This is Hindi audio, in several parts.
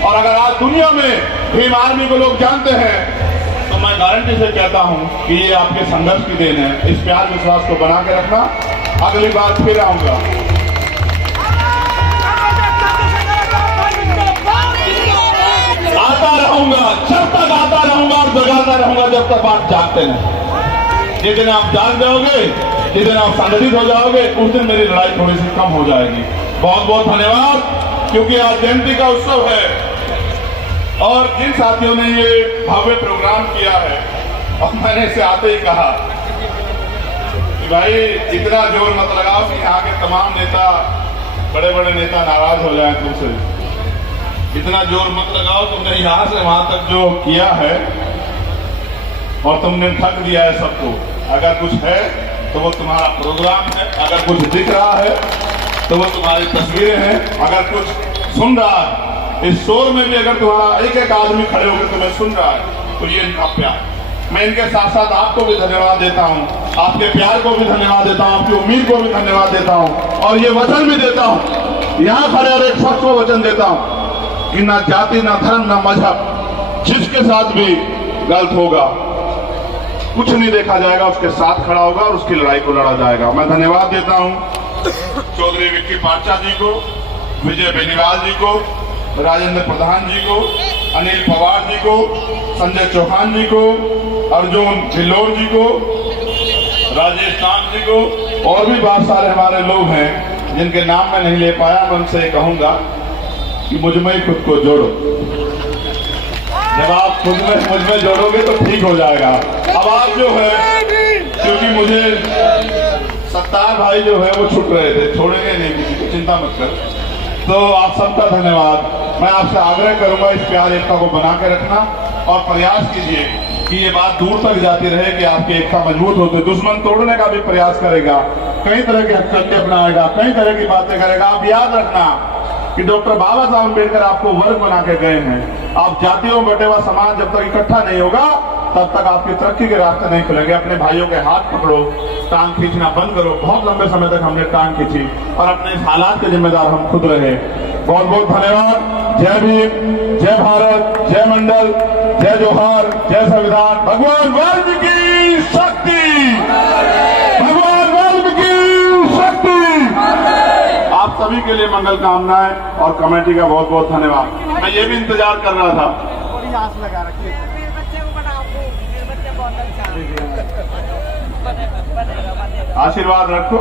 और अगर आज दुनिया में भीम आर्मी को लोग जानते हैं तो मैं गारंटी से कहता हूं कि ये आपके संघर्ष की देन है। इस प्यार विश्वास को बना के रखना। अगली बार फिर आऊंगा। आता रहूंगा, जब तक आता रहूंगा और जगाता रहूंगा जब तक आप जागते नहीं। जिस दिन आप जाग जाओगे, जिस दिन आप संगठित हो जाओगे, उस दिन मेरी लड़ाई थोड़ी सी कम हो जाएगी। बहुत बहुत धन्यवाद। क्योंकि आज जयंती का उत्सव है और जिन साथियों ने ये भव्य प्रोग्राम किया है, और मैंने इसे आते ही कहा कि भाई इतना जोर मत लगाओ कि यहाँ के तमाम नेता, बड़े बड़े नेता नाराज हो जाएं तुमसे। इतना जोर मत लगाओ, तुमने यहाँ से वहां तक जो किया है और तुमने ठग दिया है सबको। अगर कुछ है तो वो तुम्हारा प्रोग्राम है, अगर कुछ दिख रहा है तो वो तुम्हारी तस्वीरें हैं, अगर कुछ सुन रहा है, इस शोर में भी अगर तुम्हारा एक एक आदमी खड़े होकर तुम्हें सुन रहा है तो ये इनका प्यार। मैं इनके साथ साथ आपको भी धन्यवाद देता हूँ, आपके प्यार को भी धन्यवाद देता हूँ, आपकी उम्मीद को भी धन्यवाद देता हूँ और ये वचन भी देता हूँ, यहाँ खड़े हर एक शख्स को वचन देता हूँ कि ना जाति, ना धर्म, ना मजहब, जिसके साथ भी गलत होगा कुछ नहीं देखा जाएगा, उसके साथ खड़ा होगा और उसकी लड़ाई को लड़ा जाएगा। मैं धन्यवाद देता हूँ चौधरी विक्की पाचा जी को, विजय बेनीवाल जी को, राजेंद्र प्रधान जी को, अनिल पवार जी को, संजय चौहान जी को, अर्जुन भिल्लोर जी को, राजेश नाथ जी को और भी बहुत सारे हमारे लोग हैं जिनके नाम मैं नहीं ले पाया। मैं उनसे कहूंगा कि मुझ में ही खुद को जोड़ो। जब आप मुझ में जोड़ोगे तो ठीक हो जाएगा। अब आप जो है, क्योंकि मुझे सत्तार भाई जो है वो छूट रहे थे, छोड़ेंगे नहीं किसी को, चिंता मत कर। तो आप सबका धन्यवाद। मैं आपसे आग्रह करूंगा इस प्यार एकता को बना के रखना और प्रयास कीजिए कि ये बात दूर तक जाती रहे कि आपकी एकता मजबूत होती। दुश्मन तोड़ने का भी प्रयास करेगा, कई तरह के हथकंडे अपनाएगा, कई तरह की बातें करेगा। आप याद रखना कि डॉक्टर बाबा साहब अम्बेडकर आपको वर्ग बना के गए हैं। आप जातियों बटे हुआ समाज जब तक इकट्ठा नहीं होगा तब तक आपकी तरक्की के रास्ते नहीं खुलेंगे। अपने भाइयों के हाथ पकड़ो, टांग खींचना बंद करो। बहुत लंबे समय तक हमने टांग खींची और अपने इस हालात के जिम्मेदार हम खुद रहे। बहुत बहुत धन्यवाद। जय भीम, जय भारत, जय मंडल, जय जोहार, जय संविधान। भगवान वाल्मीकि की शक्ति, भगवान वाल्मीकि की शक्ति। आप सभी के लिए मंगल कामनाएं और कमेटी का बहुत बहुत धन्यवाद। मैं ये भी इंतजार कर रहा था, थोड़ी आस लगा रखिए। आशीर्वाद रखो।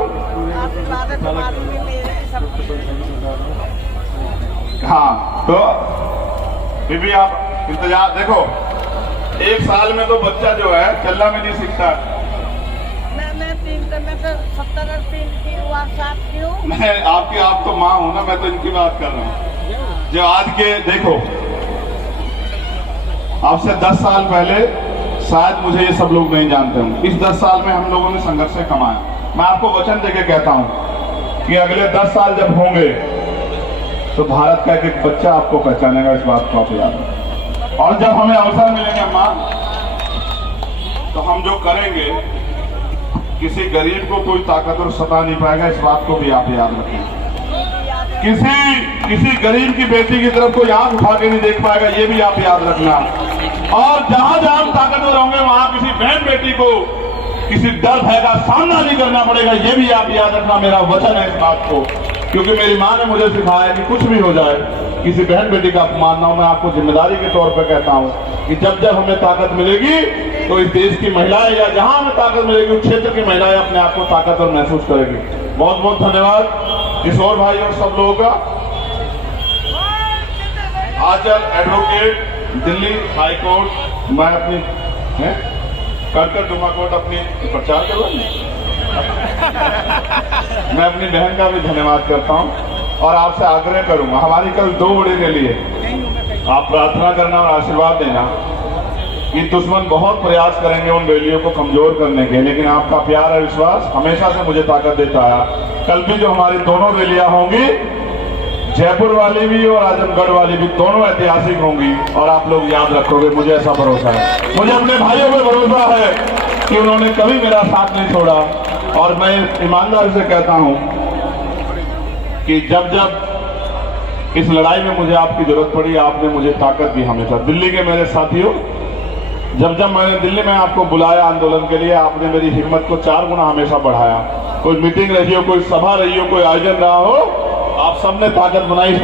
हाँ, तो बीबी आप इंतजार देखो। एक साल में तो बच्चा जो है चलना में नहीं सीखता। मैं आप तो माँ हूं ना, मैं तो इनकी बात कर रहा हूँ। जो आज के देखो, आपसे 10 साल पहले शायद मुझे ये सब लोग नहीं जानते हों। इस 10 साल में हम लोगों ने संघर्ष से कमाया। मैं आपको वचन देके कहता हूं कि अगले 10 साल जब होंगे तो भारत का एक बच्चा आपको पहचानेगा। इस बात को आप याद रखें। और जब हमें अवसर मिलेगा माँ, तो हम जो करेंगे किसी गरीब को कोई ताकतवर सता नहीं पाएगा। इस बात को भी आप याद रखें। किसी गरीब की बेटी की तरफ कोई आंख उठा के नहीं देख पाएगा, ये भी आप याद रखना। और जहां जहां हम ताकतवर होंगे वहां किसी बहन बेटी को किसी डर भय का सामना नहीं करना पड़ेगा, ये भी आप याद रखना। मेरा वचन है इस बात को, क्योंकि मेरी माँ ने मुझे सिखाया कि कुछ भी हो जाए किसी बहन बेटी का अपमान ना हो। मैं आपको जिम्मेदारी के तौर पर कहता हूँ कि जब जब हमें ताकत मिलेगी तो इस देश की महिलाएं या जहां हमें ताकत मिलेगी उस क्षेत्र की महिलाएं अपने आप को ताकतवर महसूस करेगी। बहुत बहुत धन्यवाद किशोर भाई और सब लोगों का। आंचल एडवोकेट, दिल्ली हाई कोर्ट, मैं अपनी कर डुमा कोर्ट अपनी प्रचार कर मैं अपनी बहन का भी धन्यवाद करता हूं और आपसे आग्रह करूंगा, हमारी कल 2 बड़े रैली है। आप प्रार्थना करना और आशीर्वाद देना कि दुश्मन बहुत प्रयास करेंगे उन रैलियों को कमजोर करने के, लेकिन आपका प्यार और विश्वास हमेशा से मुझे ताकत देता है। कल भी जो हमारी दोनों रैलियां होंगी, जयपुर वाली भी और आजमगढ़ वाली भी, दोनों ऐतिहासिक होंगी और आप लोग याद रखोगे। मुझे ऐसा भरोसा है, मुझे अपने भाइयों पर भरोसा है कि उन्होंने कभी मेरा साथ नहीं छोड़ा। और मैं ईमानदारी से कहता हूं कि जब जब इस लड़ाई में मुझे आपकी जरूरत पड़ी, आपने मुझे ताकत दी हमेशा। दिल्ली के मेरे साथियों, जब मैंने दिल्ली में आपको बुलाया आंदोलन के लिए, आपने मेरी हिम्मत को 4 गुना हमेशा बढ़ाया। कोई मीटिंग रही हो, कोई सभा रही हो, कोई आयोजन रहा हो, आप सबने ताकत बनाई।